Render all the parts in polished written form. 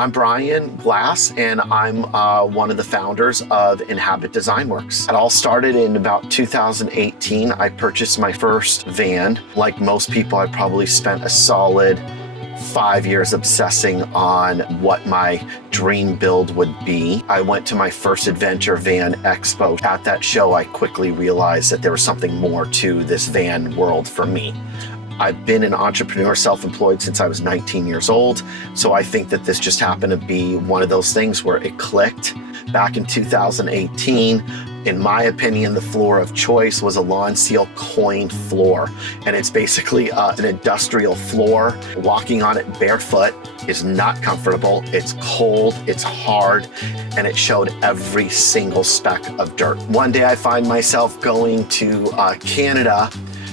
I'm Brian Glass, and I'm one of the founders of Inhabit Design Works. It all started in about 2018. I purchased my first van. Like most people, I probably spent a solid 5 years obsessing on what my dream build would be. I went to my first adventure van expo. At that show, I quickly realized that there was something more to this van world for me. I've been an entrepreneur, self-employed since I was 19 years old. So I think that this just happened to be one of those things where it clicked. Back in 2018, in my opinion, the floor of choice was a Lawn Seal coin floor. And it's basically an industrial floor. Walking on it barefoot is not comfortable. It's cold, it's hard, and it showed every single speck of dirt. One day I find myself going to Canada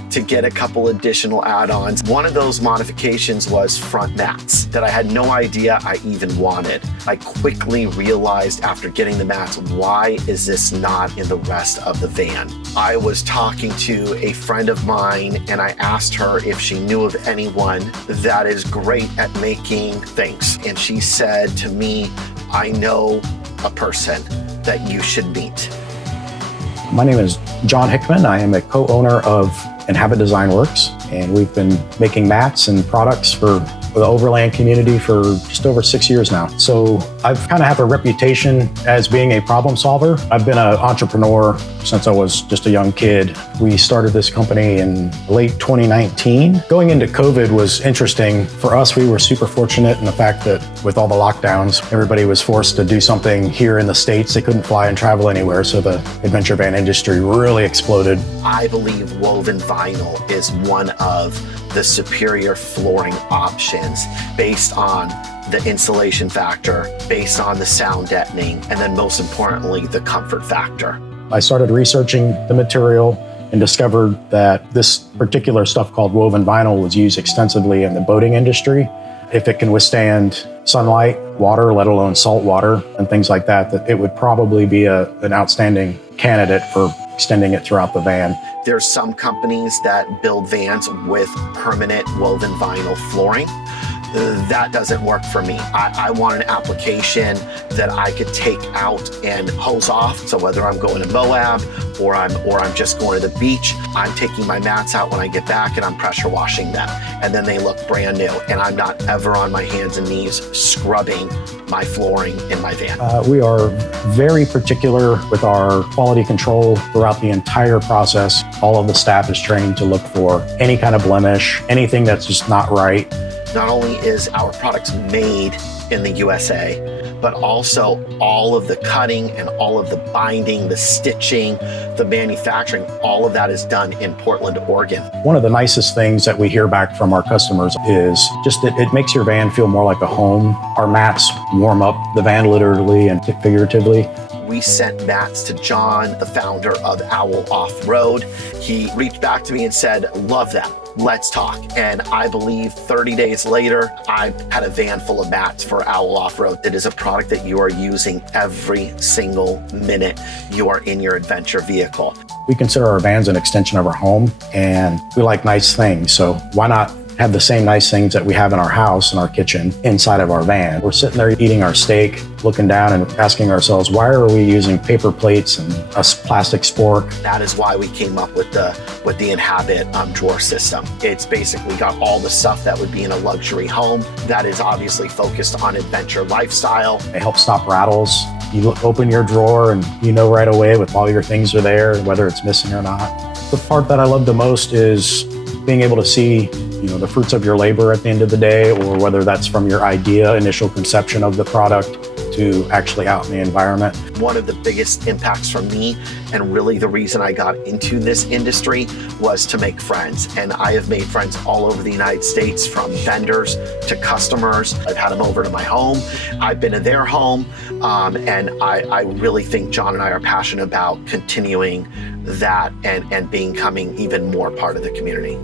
to get a couple additional add-ons. One of those modifications was front mats that I had no idea I even wanted. I quickly realized after getting the mats, why is this not in the rest of the van? I was talking to a friend of mine and I asked her if she knew of anyone that is great at making things. And she said to me, I know a person that you should meet. My name is John Hickman. I am a co-owner of Inhabit Design Works, and we've been making mats and products for the overland community for just over 6 years now. So I've kind of have a reputation as being a problem solver. I've been an entrepreneur since I was just a young kid. We started this company in late 2019. Going into COVID was interesting. For us, we were super fortunate in the fact that with all the lockdowns, everybody was forced to do something here in the States. They couldn't fly and travel anywhere, so the adventure van industry really exploded. I believe woven vinyl is one of the superior flooring options based on the insulation factor, based on the sound deadening, and then most importantly, the comfort factor. I started researching the material and discovered that this particular stuff called woven vinyl was used extensively in the boating industry. If it can withstand sunlight, water, let alone salt water, and things like that, that it would probably be an outstanding candidate for extending it throughout the van. There's some companies that build vans with permanent woven vinyl flooring. That doesn't work for me. I want an application that I could take out and hose off. So whether I'm going to Moab or I'm just going to the beach, I'm taking my mats out when I get back and I'm pressure washing them. And then they look brand new. And I'm not ever on my hands and knees scrubbing my flooring in my van. We are very particular with our quality control throughout the entire process. All of the staff is trained to look for any kind of blemish, anything that's just not right. Not only is our products made in the USA, but also all of the cutting and all of the binding, the stitching, the manufacturing, all of that is done in Portland, Oregon. One of the nicest things that we hear back from our customers is just that it makes your van feel more like a home. Our mats warm up the van literally and figuratively. We sent mats to John, the founder of Owl Off-Road. He reached back to me and said, love them. Let's talk. And I believe 30 days later, I had a van full of mats for Owl Off-Road. It is a product that you are using every single minute you are in your adventure vehicle. We consider our vans an extension of our home, and we like nice things. So why not have the same nice things that we have in our house, in our kitchen, inside of our van? We're sitting there eating our steak, looking down and asking ourselves, why are we using paper plates and a plastic spork? That is why we came up with the Inhabit drawer system. It's basically got all the stuff that would be in a luxury home that is obviously focused on adventure lifestyle. They help stop rattles. You open your drawer and you know right away if all your things are there, whether it's missing or not. The part that I love the most is being able to see the fruits of your labor at the end of the day, or whether that's from your idea, initial conception of the product, to actually out in the environment. One of the biggest impacts from me, and really the reason I got into this industry, was to make friends. And I have made friends all over the United States, from vendors to customers. I've had them over to my home. I've been in their home. And I really think John and I are passionate about continuing that and becoming even more part of the community.